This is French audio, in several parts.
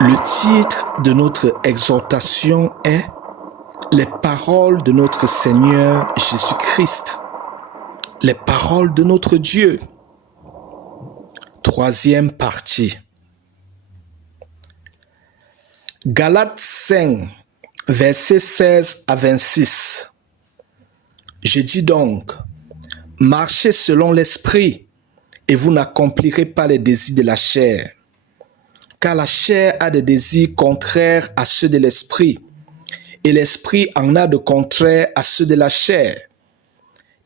Le titre de notre exhortation est « Les paroles de notre Seigneur Jésus-Christ ». Les paroles de notre Dieu. Troisième partie. Galates 5, versets 16 à 26. Je dis donc, marchez selon l'esprit, et vous n'accomplirez pas les désirs de la chair. Car la chair a des désirs contraires à ceux de l'esprit, et l'esprit en a de contraires à ceux de la chair.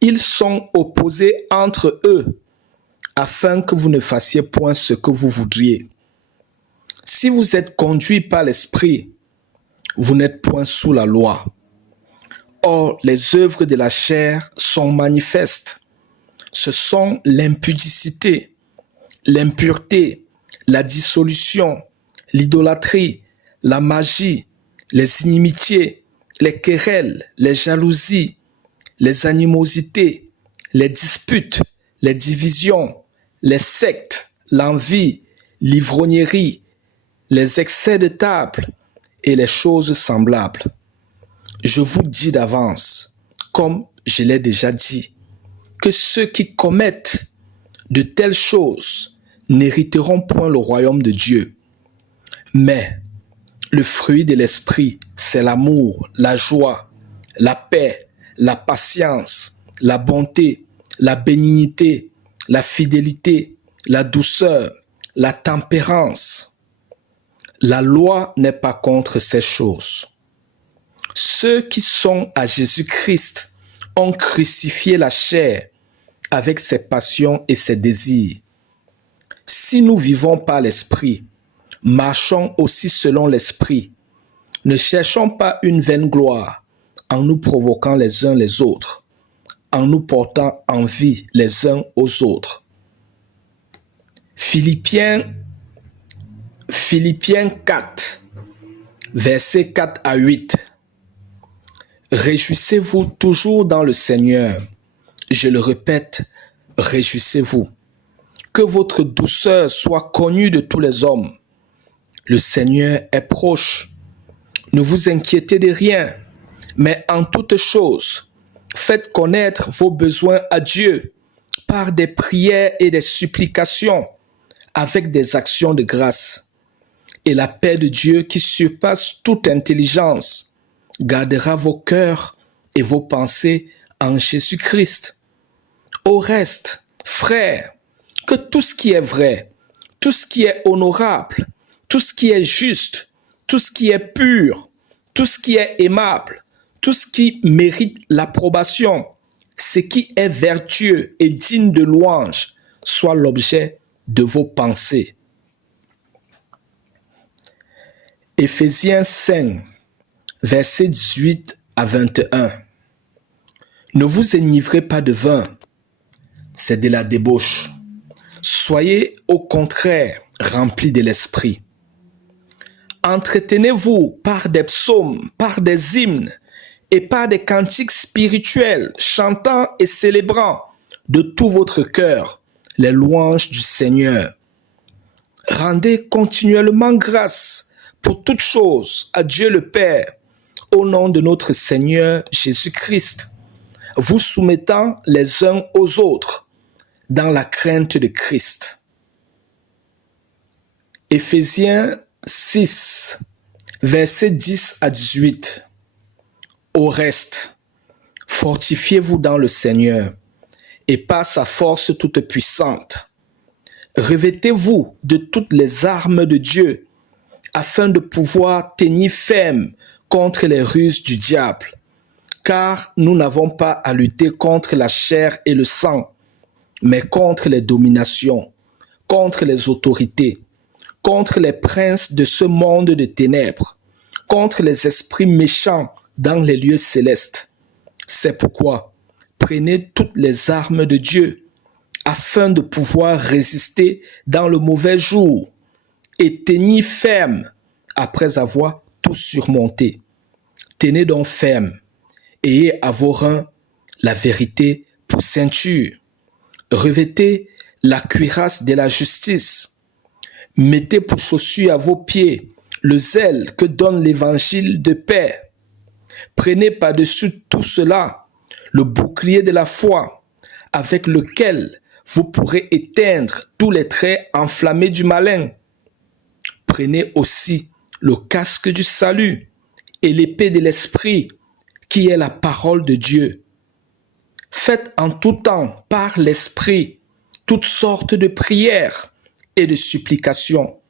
Ils sont opposés entre eux, afin que vous ne fassiez point ce que vous voudriez. Si vous êtes conduits par l'esprit, vous n'êtes point sous la loi. Or, les œuvres de la chair sont manifestes. Ce sont l'impudicité, l'impureté, la dissolution, l'idolâtrie, la magie, les inimitiés, les querelles, les jalousies, les animosités, les disputes, les divisions, les sectes, l'envie, l'ivrognerie, les excès de table et les choses semblables. Je vous dis d'avance, comme je l'ai déjà dit, que ceux qui commettent de telles choses n'hériteront point le royaume de Dieu. Mais le fruit de l'esprit, c'est l'amour, la joie, la paix, la patience, la bonté, la bénignité, la fidélité, la douceur, la tempérance. La loi n'est pas contre ces choses. Ceux qui sont à Jésus-Christ ont crucifié la chair avec ses passions et ses désirs. Si nous vivons par l'esprit, marchons aussi selon l'esprit. Ne cherchons pas une vaine gloire en nous provoquant les uns les autres, en nous portant envie les uns aux autres. Philippiens 4, versets 4 à 8. Réjouissez-vous toujours dans le Seigneur. Je le répète, réjouissez-vous. Que votre douceur soit connue de tous les hommes. Le Seigneur est proche. Ne vous inquiétez de rien, mais en toutes choses, faites connaître vos besoins à Dieu par des prières et des supplications, avec des actions de grâce. Et la paix de Dieu qui surpasse toute intelligence gardera vos cœurs et vos pensées en Jésus-Christ. Au reste, frères, que tout ce qui est vrai, tout ce qui est honorable, tout ce qui est juste, tout ce qui est pur, tout ce qui est aimable, tout ce qui mérite l'approbation, ce qui est vertueux et digne de louange, soit l'objet de vos pensées. Éphésiens 5, versets 18 à 21. Ne vous enivrez pas de vin, c'est de la débauche. Soyez au contraire remplis de l'esprit. Entretenez-vous par des psaumes, par des hymnes et par des cantiques spirituels, chantant et célébrant de tout votre cœur les louanges du Seigneur. Rendez continuellement grâce pour toutes choses à Dieu le Père, au nom de notre Seigneur Jésus-Christ, vous soumettant les uns aux autres dans la crainte de Christ. Éphésiens 6, versets 10 à 18. Au reste, fortifiez-vous dans le Seigneur et par sa force toute puissante. Revêtez-vous de toutes les armes de Dieu afin de pouvoir tenir ferme contre les ruses du diable. Car nous n'avons pas à lutter contre la chair et le sang, mais contre les dominations, contre les autorités, contre les princes de ce monde de ténèbres, contre les esprits méchants dans les lieux célestes. C'est pourquoi prenez toutes les armes de Dieu, afin de pouvoir résister dans le mauvais jour et tenir ferme après avoir tout surmonté. Tenez donc ferme, ayez à vos reins la vérité pour ceinture. Revêtez la cuirasse de la justice. Mettez pour chaussures à vos pieds le zèle que donne l'évangile de paix. Prenez par-dessus tout cela le bouclier de la foi, avec lequel vous pourrez éteindre tous les traits enflammés du malin. Prenez aussi le casque du salut et l'épée de l'esprit, qui est la parole de Dieu. Faites en tout temps par l'esprit toutes sortes de prières et de supplications.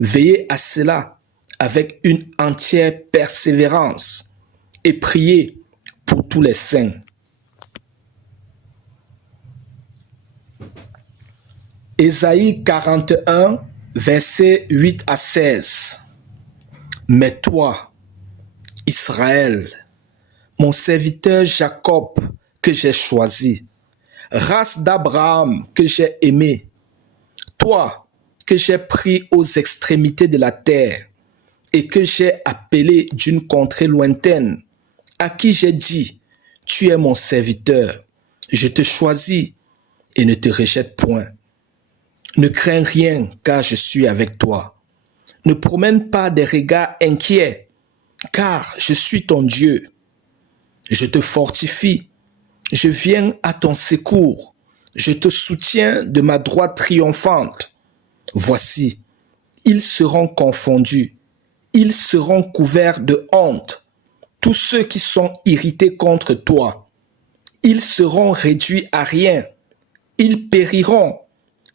Veillez à cela avec une entière persévérance et priez pour tous les saints. Ésaïe 41, versets 8 à 16. Mais toi, Israël, mon serviteur Jacob que j'ai choisi, race d'Abraham que j'ai aimé, toi que j'ai pris aux extrémités de la terre et que j'ai appelé d'une contrée lointaine, à qui j'ai dit, tu es mon serviteur, je te choisis et ne te rejette point. Ne crains rien, car je suis avec toi. Ne promène pas des regards inquiets, car je suis ton Dieu. Je te fortifie, je viens à ton secours, je te soutiens de ma droite triomphante. Voici, ils seront confondus, ils seront couverts de honte, tous ceux qui sont irrités contre toi. Ils seront réduits à rien, ils périront.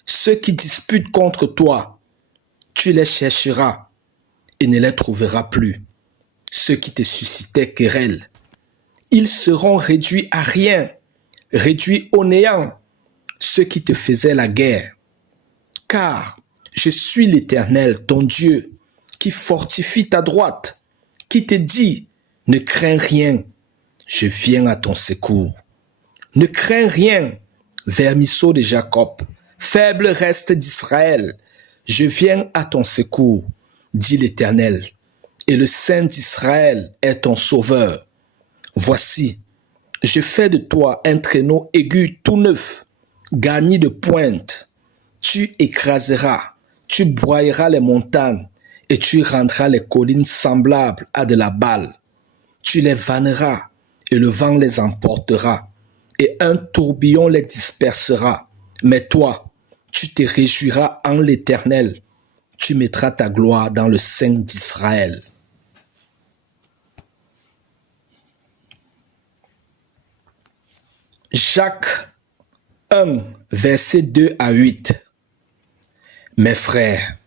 Ceux qui disputent contre toi, tu les chercheras et ne les trouveras plus. Ceux qui te suscitaient querelle, ils seront réduits à rien, réduits au néant, ceux qui te faisaient la guerre. Car je suis l'Éternel, ton Dieu, qui fortifie ta droite, qui te dit, ne crains rien, je viens à ton secours. Ne crains rien, vermisseau de Jacob, faible reste d'Israël, je viens à ton secours, dit l'Éternel, et le Saint d'Israël est ton sauveur. Voici, je fais de toi un traîneau aigu tout neuf, garni de pointes. Tu écraseras, tu broyeras les montagnes, et tu rendras les collines semblables à de la balle. Tu les vanneras, et le vent les emportera, et un tourbillon les dispersera. Mais toi, tu te réjouiras en l'Éternel. Tu mettras ta gloire dans le Saint d'Israël. Jacques 1, versets 2 à 8. Mes frères,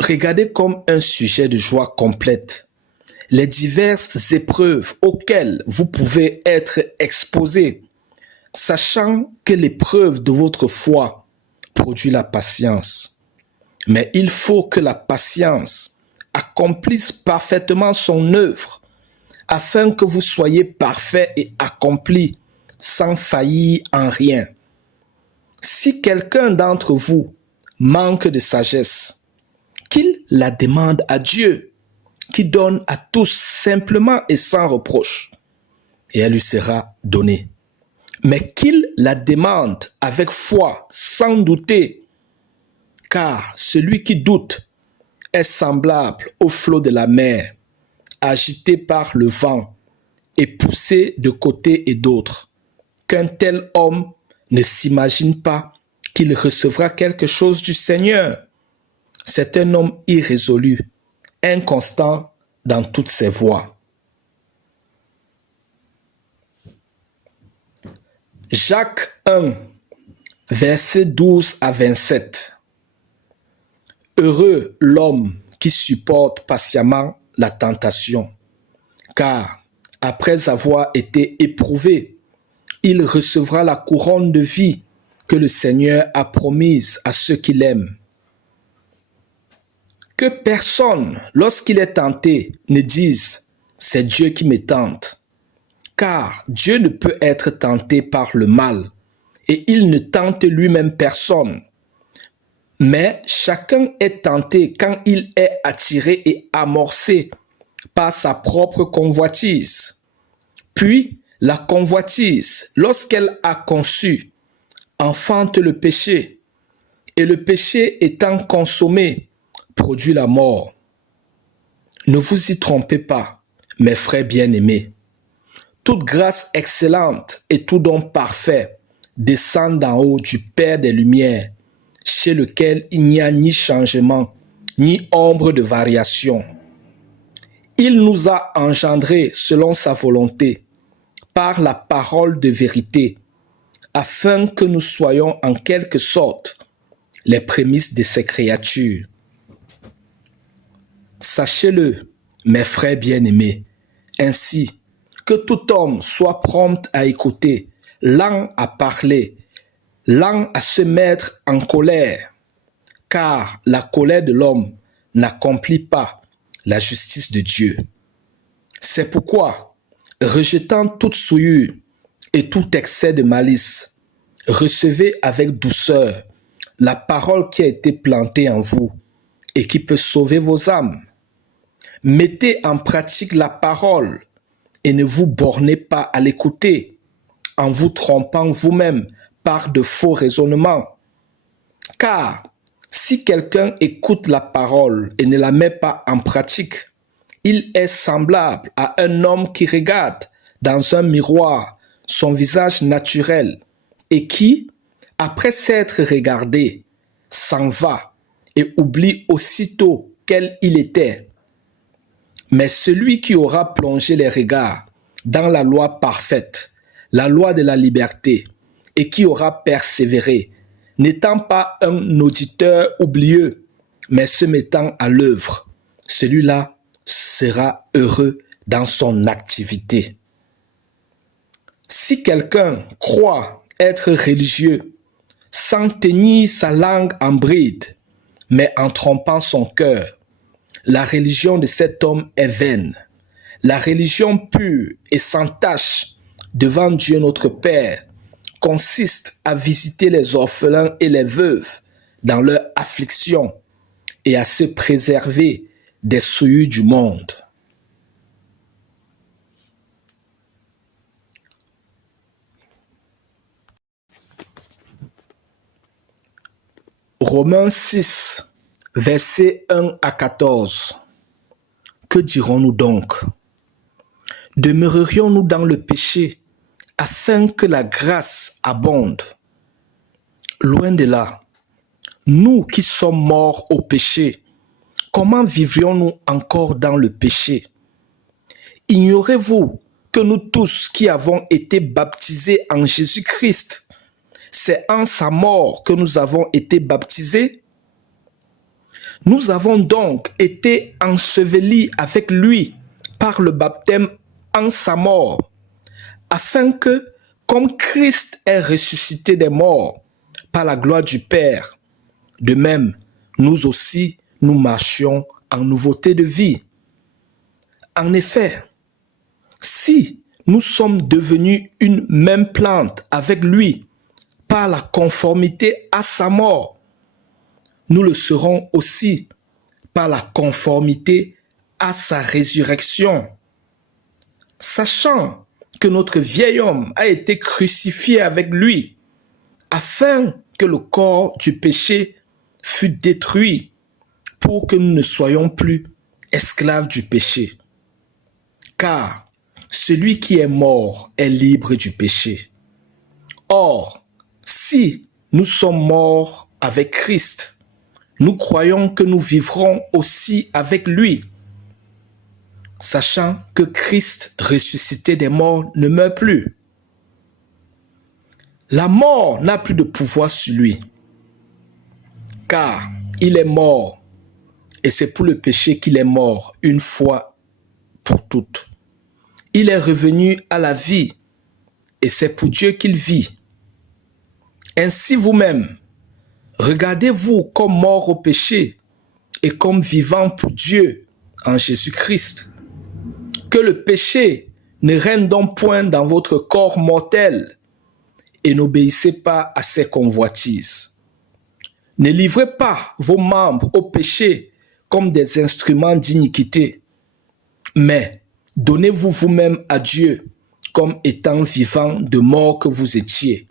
regardez comme un sujet de joie complète les diverses épreuves auxquelles vous pouvez être exposés, sachant que l'épreuve de votre foi produit la patience. Mais il faut que la patience accomplisse parfaitement son œuvre, afin que vous soyez parfaits et accomplis, sans faillir en rien. Si quelqu'un d'entre vous manque de sagesse, qu'il la demande à Dieu, qui donne à tous simplement et sans reproche, et elle lui sera donnée. Mais qu'il la demande avec foi, sans douter, car celui qui doute est semblable au flot de la mer, agité par le vent et poussé de côté et d'autre. Qu'un tel homme ne s'imagine pas qu'il recevra quelque chose du Seigneur. C'est un homme irrésolu, inconstant dans toutes ses voies. Jacques 1, versets 12 à 27. Heureux l'homme qui supporte patiemment la tentation, car après avoir été éprouvé, il recevra la couronne de vie que le Seigneur a promise à ceux qui l'aiment. Que personne, lorsqu'il est tenté, ne dise « c'est Dieu qui me tente », car Dieu ne peut être tenté par le mal, et il ne tente lui-même personne. Mais chacun est tenté quand il est attiré et amorcé par sa propre convoitise. Puis, la convoitise, lorsqu'elle a conçu, enfante le péché, et le péché étant consommé, produit la mort. Ne vous y trompez pas, mes frères bien-aimés. Toute grâce excellente et tout don parfait descendent d'en haut du Père des Lumières, chez lequel il n'y a ni changement, ni ombre de variation. Il nous a engendrés selon sa volonté, par la parole de vérité, afin que nous soyons en quelque sorte les prémices de ses créatures. Sachez-le, mes frères bien-aimés, ainsi que tout homme soit prompt à écouter, lent à parler, lent à se mettre en colère, car la colère de l'homme n'accomplit pas la justice de Dieu. C'est pourquoi, rejetant toute souillure et tout excès de malice, recevez avec douceur la parole qui a été plantée en vous et qui peut sauver vos âmes. Mettez en pratique la parole et ne vous bornez pas à l'écouter en vous trompant vous-même par de faux raisonnements. Car si quelqu'un écoute la parole et ne la met pas en pratique, il est semblable à un homme qui regarde dans un miroir son visage naturel et qui, après s'être regardé, s'en va et oublie aussitôt quel il était. Mais celui qui aura plongé les regards dans la loi parfaite, la loi de la liberté, et qui aura persévéré, n'étant pas un auditeur oublieux, mais se mettant à l'œuvre, celui-là sera heureux dans son activité. Si quelqu'un croit être religieux, sans tenir sa langue en bride, mais en trompant son cœur, la religion de cet homme est vaine. La religion pure et sans tache devant Dieu notre Père consiste à visiter les orphelins et les veuves dans leur affliction et à se préserver des souillures du monde. Romains 6, versets 1 à 14. Que dirons-nous donc? Demeurerions-nous dans le péché afin que la grâce abonde? Loin de là. Nous qui sommes morts au péché, comment vivrions-nous encore dans le péché? Ignorez-vous que nous tous qui avons été baptisés en Jésus-Christ, c'est en sa mort que nous avons été baptisés? Nous avons donc été ensevelis avec lui par le baptême en sa mort, afin que, comme Christ est ressuscité des morts par la gloire du Père, de même, nous aussi, nous marchions en nouveauté de vie. En effet, si nous sommes devenus une même plante avec lui par la conformité à sa mort, nous le serons aussi par la conformité à sa résurrection. Sachant que notre vieil homme a été crucifié avec lui, afin que le corps du péché fût détruit, pour que nous ne soyons plus esclaves du péché. Car celui qui est mort est libre du péché. Or, si nous sommes morts avec Christ, nous croyons que nous vivrons aussi avec lui, sachant que Christ ressuscité des morts ne meurt plus. La mort n'a plus de pouvoir sur lui, car il est mort, et c'est pour le péché qu'il est mort une fois pour toutes. Il est revenu à la vie, et c'est pour Dieu qu'il vit. Ainsi vous-même, regardez-vous comme mort au péché et comme vivant pour Dieu en Jésus-Christ. Que le péché ne règne donc point dans votre corps mortel et n'obéissez pas à ses convoitises. Ne livrez pas vos membres au péché comme des instruments d'iniquité, mais donnez-vous vous-même à Dieu comme étant vivant de mort que vous étiez,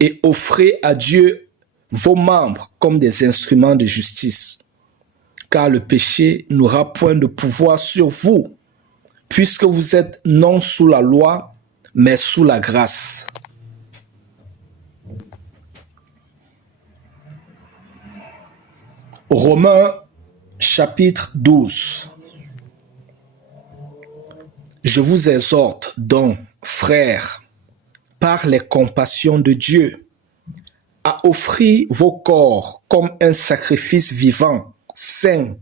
et offrez à Dieu vos membres comme des instruments de justice. car le péché n'aura point de pouvoir sur vous, puisque vous êtes non sous la loi, mais sous la grâce. Romains chapitre 12. Je vous exhorte donc, frères, par les compassions de Dieu, à offrir vos corps comme un sacrifice vivant, saint,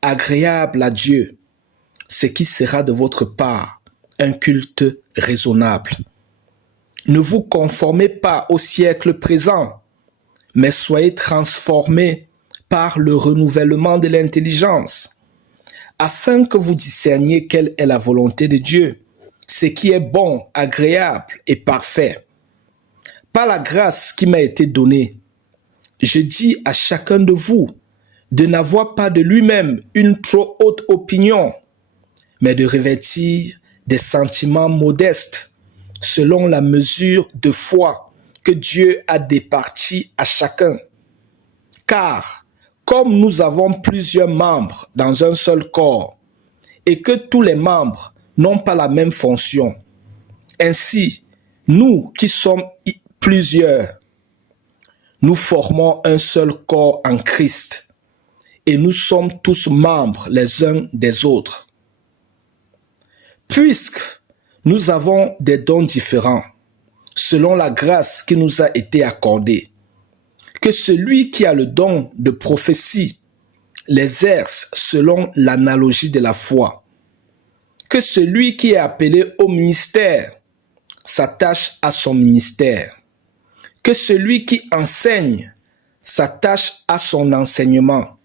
agréable à Dieu, ce qui sera de votre part un culte raisonnable. Ne vous conformez pas au siècle présent, mais soyez transformés par le renouvellement de l'intelligence, afin que vous discerniez quelle est la volonté de Dieu, ce qui est bon, agréable et parfait. Par la grâce qui m'a été donnée, je dis à chacun de vous de n'avoir pas de lui-même une trop haute opinion, mais de revêtir des sentiments modestes, selon la mesure de foi que Dieu a départie à chacun. Car, comme nous avons plusieurs membres dans un seul corps, et que tous les membres n'ont pas la même fonction, ainsi, nous qui sommes plusieurs, nous formons un seul corps en Christ, et nous sommes tous membres les uns des autres. Puisque nous avons des dons différents, selon la grâce qui nous a été accordée, que celui qui a le don de prophétie l'exerce selon l'analogie de la foi, que celui qui est appelé au ministère s'attache à son ministère, que celui qui enseigne s'attache à son enseignement,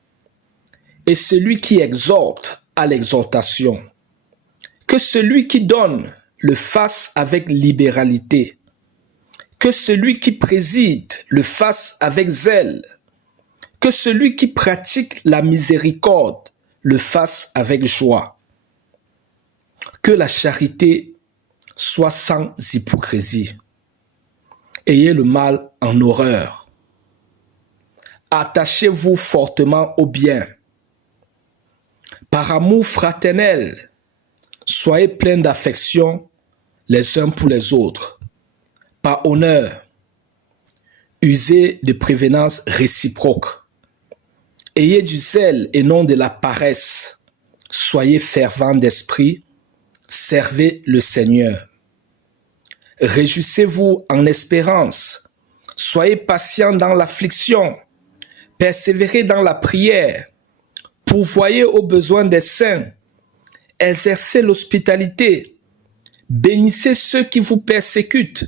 et celui qui exhorte à l'exhortation, que celui qui donne le fasse avec libéralité, que celui qui préside le fasse avec zèle, que celui qui pratique la miséricorde le fasse avec joie. Que la charité soit sans hypocrisie. Ayez le mal en horreur. Attachez-vous fortement au bien. Par amour fraternel, soyez pleins d'affection les uns pour les autres. Par honneur, usez de prévenance réciproque. Ayez du zèle et non de la paresse. Soyez fervents d'esprit. Servez le Seigneur. Réjouissez-vous en espérance. Soyez patients dans l'affliction. Persévérez dans la prière. Pourvoyez aux besoins des saints. Exercez l'hospitalité. Bénissez ceux qui vous persécutent.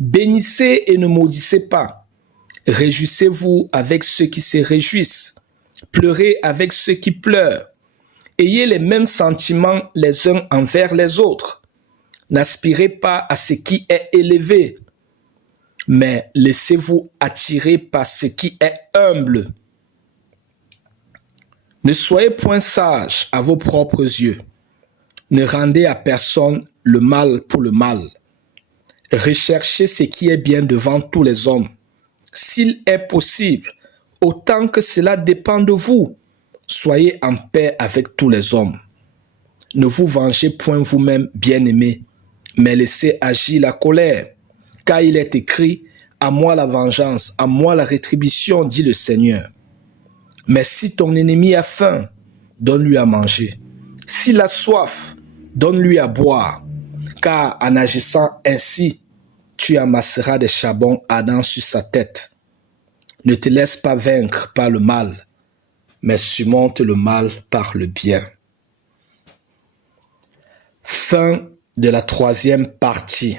Bénissez et ne maudissez pas. Réjouissez-vous avec ceux qui se réjouissent. Pleurez avec ceux qui pleurent. Ayez les mêmes sentiments les uns envers les autres. N'aspirez pas à ce qui est élevé, mais laissez-vous attirer par ce qui est humble. Ne soyez point sages à vos propres yeux. Ne rendez à personne le mal pour le mal. Recherchez ce qui est bien devant tous les hommes. S'il est possible, autant que cela dépend de vous, soyez en paix avec tous les hommes. Ne vous vengez point vous-même, bien-aimés, mais laissez agir la colère, car il est écrit, à moi la vengeance, à moi la rétribution, dit le Seigneur. Mais si ton ennemi a faim, donne-lui à manger. S'il a soif, donne-lui à boire, car en agissant ainsi, tu amasseras des charbons ardents sur sa tête. Ne te laisse pas vaincre par le mal, mais surmonte le mal par le bien. Fin de la 3e partie.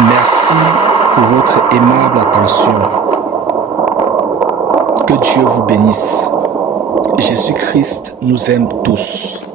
Merci pour votre aimable attention. Que Dieu vous bénisse. Jésus-Christ nous aime tous.